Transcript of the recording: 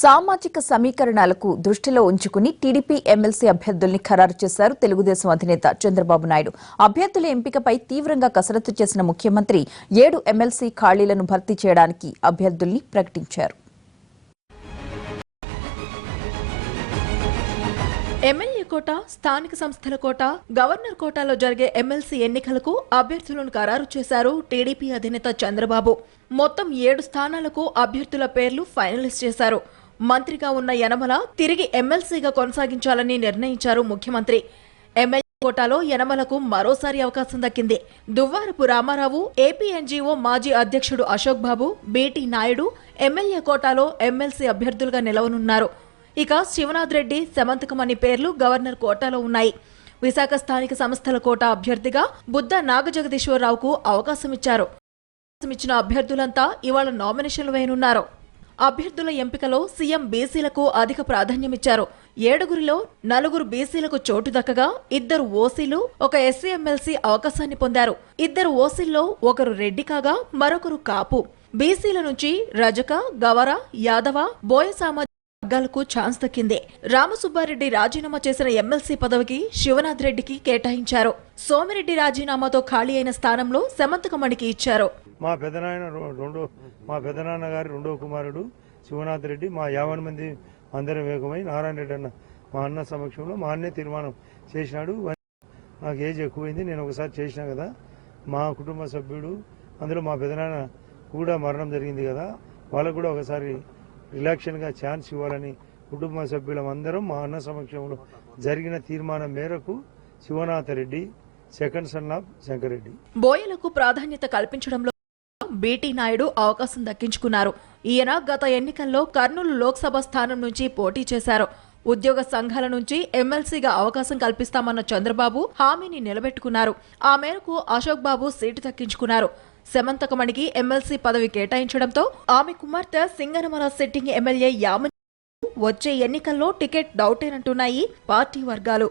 సామాజిక సమీకరణాలకు దృష్టిలో ఉంచుకుని టీడీపీ ఎమ్మెల్సీ అభ్యర్థుల్ని ఖరారు చేశారు తెలుగుదేశం అధినేత చంద్రబాబు నాయుడు. అభ్యర్థుల ఎంపికపై తీవ్రంగా కసరత్తు చేసిన ముఖ్యమంత్రి 7 ఎమ్మెల్సీ ఖాళీలను భర్తీ చేయడానికి అభ్యర్థుల్ని ప్రకటించారు. ఎమ్మెల్యే కోట, స్థానిక సంస్థల కోట, గవర్నర్ కోటాలో జరిగే ఎమ్మెల్సీ ఎన్నికలకు అభ్యర్థులను ఖరారు చేశారు టీడీపీ అధినేత చంద్రబాబు. మొత్తం 7 స్థానాలకు అభ్యర్థుల పేర్లు ఫైనలిస్ట్ చేశారు. మంత్రిగా ఉన్న యనమల తిరిగి ఎమ్మెల్సీగా కొనసాగించాలని నిర్ణయించారు ముఖ్యమంత్రి. ఎమ్మెల్యే కోటాలో యనమలకు మరోసారి అవకాశం దక్కింది. దువ్వారపు రామారావు, ఏపీ ఎన్జీఓ మాజీ అధ్యక్షుడు అశోక్ బాబు, బీటీ నాయుడు ఎమ్మెల్యే కోటాలో ఎమ్మెల్సీ అభ్యర్థులుగా నిలవనున్నారు. ఇక శివనాథ్ రెడ్డి, సెమంతకమణి పేర్లు గవర్నర్ కోటాలో ఉన్నాయి. విశాఖ స్థానిక సంస్థల కోట అభ్యర్థిగా బుద్ధ నాగజగదీశ్వరరావుకు అవకాశం ఇచ్చారు. ఇచ్చిన అభ్యర్థులంతా ఇవాళ నామినేషన్లు వేయనున్నారు. అభ్యర్థుల ఎంపికలో సీఎం బీసీలకు అధిక ప్రాధాన్యమిచ్చారు. 7గురిలో 4 బీసీలకు చోటు దక్కగా 2 ఓసీలు, 1 ఎస్సీ ఎమ్మెల్సీ అవకాశాన్ని పొందారు. 2 ఓసీల్లో ఒకరు రెడ్డి కాగా మరొకరు కాపు. బీసీల నుంచి రజక, గవర, యాదవ, బోయ సామాజిక వర్గాలకు ఛాన్స్ దక్కింది. రామసుబ్బారెడ్డి రాజీనామా చేసిన ఎమ్మెల్సీ పదవికి శివనాథ్ రెడ్డికి కేటాయించారు. సోమిరెడ్డి రాజీనామాతో ఖాళీ అయిన స్థానంలో సెమంతకమణికి ఇచ్చారు. మా పెదనాన్న గారి రెండో కుమారుడు శివనాథ్ రెడ్డి, మా 50 మంది అందరం వేగమై నారాయణ రెడ్డి అన్న మా అన్న సమక్షంలో మా అన్నే తీర్మానం చేసినాడు. నాకు ఏజ్ ఎక్కువైంది, నేను ఒకసారి చేసినా కదా, మా కుటుంబ సభ్యుడు అందులో మా పెదనాన్న కూడా మరణం జరిగింది కదా, వాళ్ళకు కూడా ఒకసారి రిలాక్షన్గా ఛాన్స్ ఇవ్వాలని కుటుంబ సభ్యులందరం మా అన్న సమక్షంలో జరిగిన తీర్మానం మేరకు Shivanath Reddy, second son of Shankareddy. బోయలకు ప్రాధాన్యత కల్పించడంలో బీటీ నాయుడు అవకాశం దక్కించుకున్నారు. ఈయన గత ఎన్నికల్లో కర్నూలు లోక్సభ స్థానం నుంచి పోటీ చేశారు. ఉద్యోగ సంఘాల నుంచి ఎమ్మెల్సీగా అవకాశం కల్పిస్తామన్న చంద్రబాబు హామీని నిలబెట్టుకున్నారు. ఆ మేరకు అశోక్ బాబు సీటు దక్కించుకున్నారు. సెమంతకమణికి ఎమ్మెల్సీ పదవి కేటాయించడంతో ఆమె కుమార్తె సింగనమల సిట్టింగ్ ఎమ్మెల్యే యామిని వచ్చే ఎన్నికల్లో టికెట్ డౌటేనంటున్నాయి పార్టీ వర్గాలు.